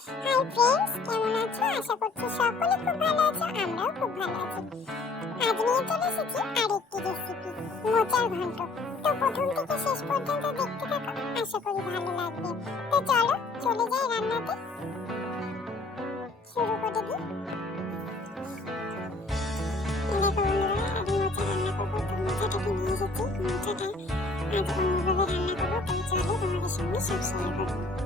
Hi friends কেমন আছো? আশা করছি সকলে খুব ভালো আছো, আমরাও খুব ভালো আছি। আজ নিয়ে চলে এসেছি আরেকটি রেসিপি মোচার ঘন্ট। তো প্রথম থেকে শেষ পর্যন্ত দেখতে থাকো, আশা করি ভালো লাগবে। তো চলো, চলে যাই রান্নাতে। শুরু করে দিই। তো মোচাটা আজ অন্যভাবে রান্না করব তাই চলো তোমাদের সঙ্গে সব শেয়ার করব।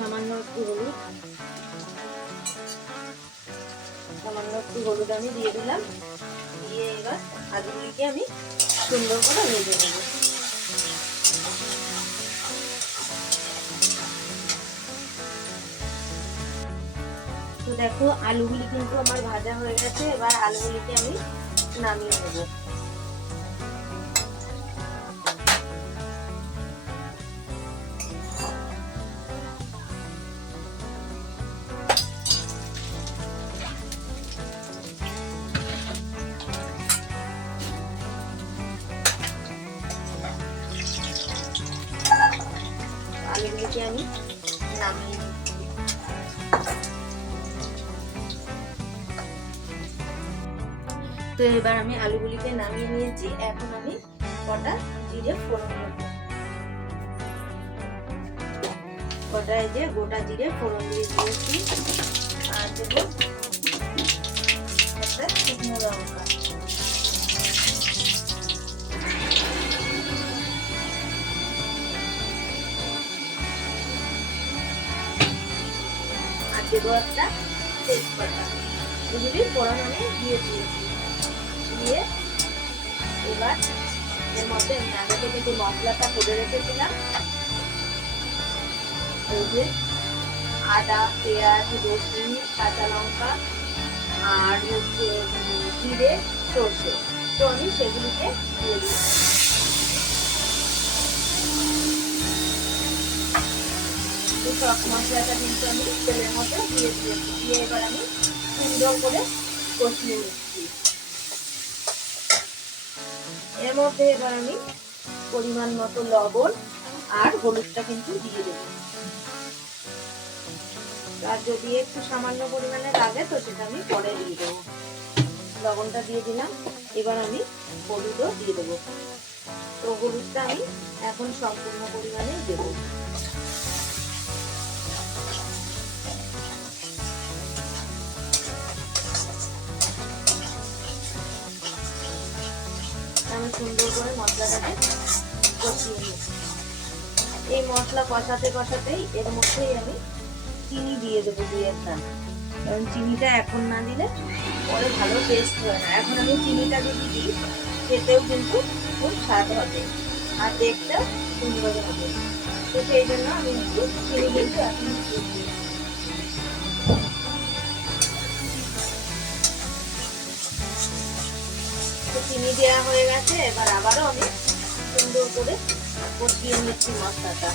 সামান্য একটু হলুদ। সামান্য একটু হলুদ আমি দিয়ে দিলাম। দিয়ে এবার আলুগুলিকে আমি সুন্দর করে ভেজে নেব। তো দেখো, আলুগুলি কিন্তু আমার ভাজা হয়ে গেছে। এবার আলুগুলিকে আমি নামিয়ে নেব। তো এবার আমি আলুগুলিকে নামিয়ে নিয়েছি। এখন আমি কটা জিরে ফোড়ন দেব। কটা এই যে গোটা জিরে ফোড়ন দিয়ে দিয়েছি। আর দেবো একটা শুকনো লঙ্কা। আর দেবো একটা তেজপাতা। এগুলি ফোড়ন আমি দিয়ে দিয়েছি। দিয়ে এবার এর মধ্যে আগে যে মশলাটা করে রেখেছিলাম। এই আদা, পেঁয়াজ, রসুন, কাঁচা লঙ্কা আর হচ্ছে জিরে, সর্ষে। তো আমি সেগুলিকে দিয়ে এই সব মশলাটা কিন্তু আমি তেলের মধ্যে দিয়ে দিয়েছি। দিয়ে এবার আমি সুন্দর করে কষিয়ে নিচ্ছি। এর মধ্যে এবার আমি পরিমাণ মতো লবণ আর হলুদটা কিন্তু দিয়ে দেবো। আর যদি একটু সামান্য পরিমাণে লাগে তো সেটা আমি পরে দিয়ে দেবো। লবণটা দিয়ে দিলাম, এবার আমি হলুদও দিয়ে দেবো। তো হলুদটা আমি এখন সম্পূর্ণ পরিমাণে দেবো। সুন্দর করে মশলাটাকে কষিয়ে নিই এই মশলা কষাতে কষাতেই এর মধ্যেই আমি চিনি দিয়ে দেবো দুই একটা। কারণ চিনিটা এখন না দিলে পরে ভালো টেস্ট হয় না। এখন আমি চিনিটা যদি দিই, খেতেও কিন্তু খুব স্বাদ হবে আর দেখতেও সুন্দর হবে। তো সেই জন্য আমি একটু চিনি কিন্তু এখন দিয়ে চিনি দেওয়া হয়ে গেছে, এবার আবারও আমি সুন্দর করে কষিয়ে নিচ্ছি মশলাটা।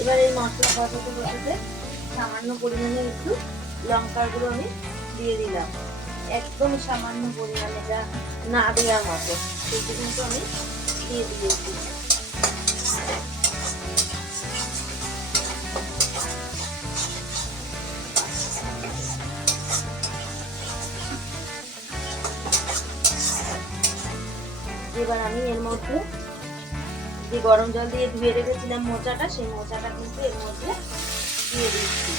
এবার এই মশলা কষাতে বসাতে সামান্য পরিমাণে একটু লঙ্কাগুলো আমি দিয়ে দিলাম। একদম সামান্য পরিমাণে যা না দেওয়া মতো, সেটি কিন্তু আমি দিয়ে দিয়েছি। এবার আমি এর মধ্যে যে গরম জল দিয়ে ধুয়ে রেখেছিলাম মোচাটা, সেই মোচাটা কিন্তু এর মধ্যে দিয়ে দিচ্ছি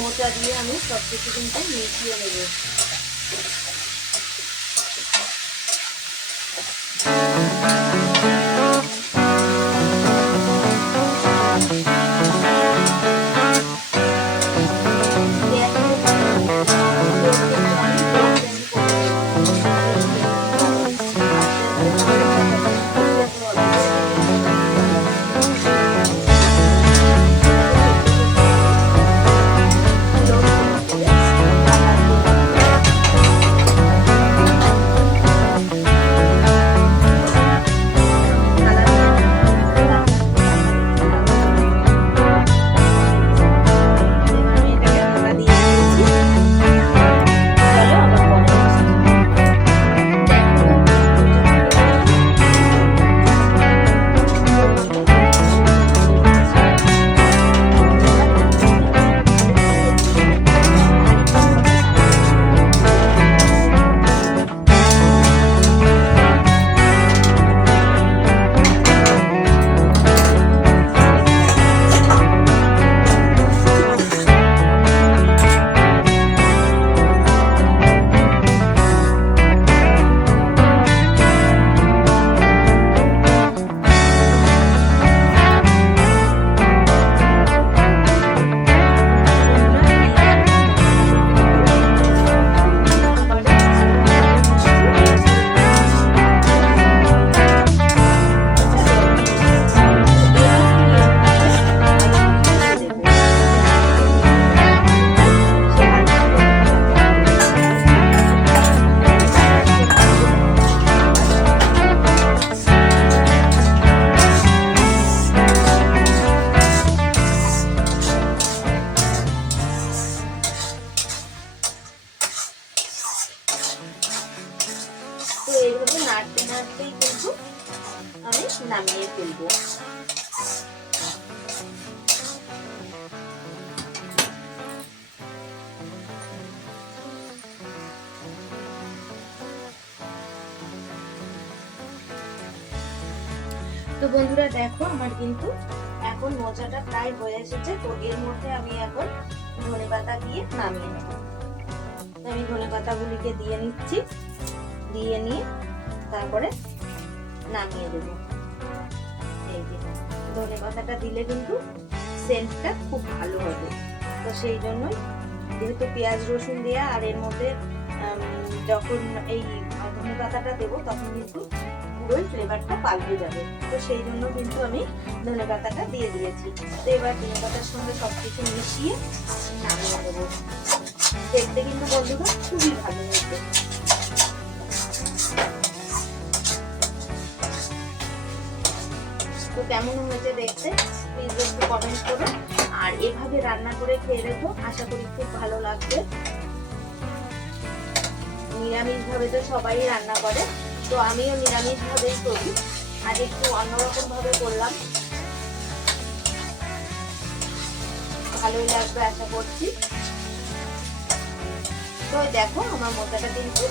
মোচা দিয়ে আমি সব কিছু কিন্তু মিশিয়ে নেব। তো বন্ধুরা দেখো, আমার কিন্তু এখন মোচাটা প্রায় হয়ে এসেছে, তো এর মধ্যে আমি এখন ধনে পাতা দিয়ে নামিয়ে নেব। আমি ধনে পাতাগুলিকে দিয়ে নিচ্ছি, দিয়ে নিয়ে তারপরে নামিয়ে দেবো। এই যে ধনে পাতাটা দিলে কিন্তু সেন্টটা খুব ভালো হবে। তো সেই জন্যই, যেহেতু পেঁয়াজ, রসুন দেওয়া আর এর মধ্যে যখন এই ধনে পাতাটা দেবো, তখন কিন্তু পুরোই ফ্লেভারটা পাল্টে যাবে। তো সেই জন্য কিন্তু আমি ধনে পাতাটা দিয়ে দিয়েছি। তো এবার ধনে পাতার সঙ্গে সব কিছু মিশিয়ে নামিয়ে দেবো দেখতে কিন্তু বন্ধুরা খুবই ভালো হয়েছে। তো কেমন হয়েছে দেখতে প্লিজ একটু কমেন্ট করো। আর এভাবে রান্না করে খেয়ে দেখো, আশা করি খুব ভালো লাগবে। নিরামিষ ভাবে তো সবাই রান্না করে। তো আমিও নিরামিষ ভাবেই করি। আজ একটু অন্যরকম ভাবে করলাম। ভালোই লাগবে আশা করছি। তো দেখো, আমার মোটাটা কিন্তু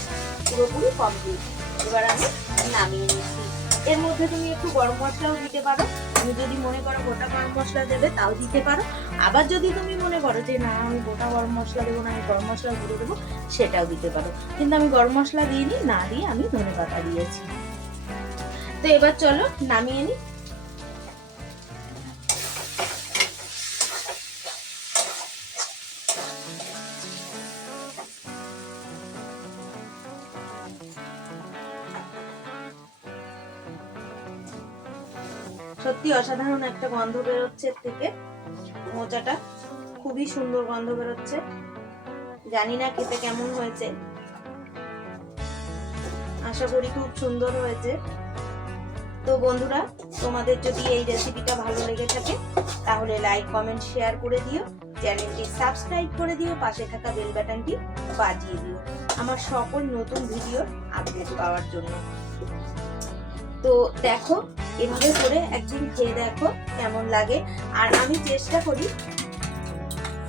পুরোপুরি কমপ্লিট এবার আমি নামিয়ে নিচ্ছি। এর মধ্যে তুমি একটু গরম মশলাও দিতে পারো। তুমি যদি মনে করো গোটা গরম মশলা দেবে, তাও দিতে পারো। আবার যদি তুমি মনে করো যে, না, আমি গোটা গরম মশলা দেবো না, আমি গরম মশলা গুঁড়ো দেবো, সেটাও দিতে পারো। কিন্তু আমি গরম মশলা দিইনি, না দিয়ে আমি ধনে পাতা দিয়েছি। তো এবার চলো নামিয়ে নিই। সত্যি অসাধারণ একটা গন্ধ বেরোচ্ছে এর থেকে। মোচাটা খুবই সুন্দর গন্ধ বেরোচ্ছে। জানি না খেতে কেমন হয়েছে। আশা করি খুব সুন্দর হয়েছে। তো বন্ধুরা, তোমাদের যদি এই রেসিপিটা ভালো লেগে থাকে, তাহলে লাইক কমেন্ট শেয়ার করে দিও। চ্যানেলটি সাবস্ক্রাইব করে দিও। পাশে থাকা বেল বাটনটি বাজিয়ে দিও। আমার সকল নতুন ভিডিওর আপডেট পাওয়ার জন্য। তো দেখো এভাবে করে একদিন খেয়ে দেখো কেমন লাগে। আর আমি চেষ্টা করি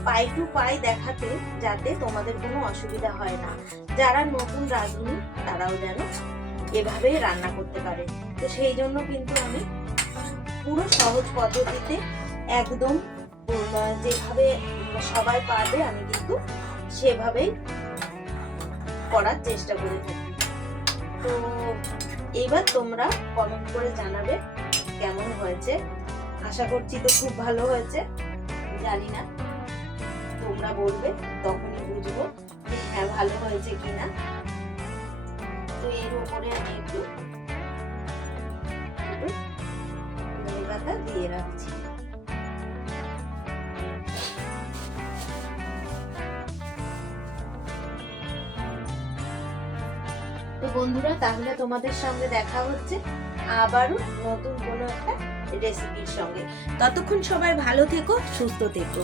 পাই টু পাই দেখাতে যাতে তোমাদের কোনো অসুবিধা হয় না। যারা নতুন রাঁধুনি, তারাও যেন এভাবেই রান্না করতে পারে। তো সেই জন্য কিন্তু আমি পুরো সহজ পদ্ধতিতে একদম যেভাবে সবাই পারবে, আমি কিন্তু সেভাবেই করার চেষ্টা করে থাকি। তো এইবার তোমরা কমেন্ট করে জানাবে কেমন হয়েছে। আশা করছি তো খুব ভালো হয়েছে, জানি না। তোমরা বলবে, তখনই বুঝব যে হ্যাঁ ভালো হয়েছে কিনা। তো এর উপরে আমি একটু দিয়ে রাখছি। তো বন্ধুরা, তাহলে তোমাদের সঙ্গে দেখা হচ্ছে আবারও নতুন কোনো একটা রেসিপির সঙ্গে। ততক্ষণ সবাই ভালো থেকো, সুস্থ থেকো।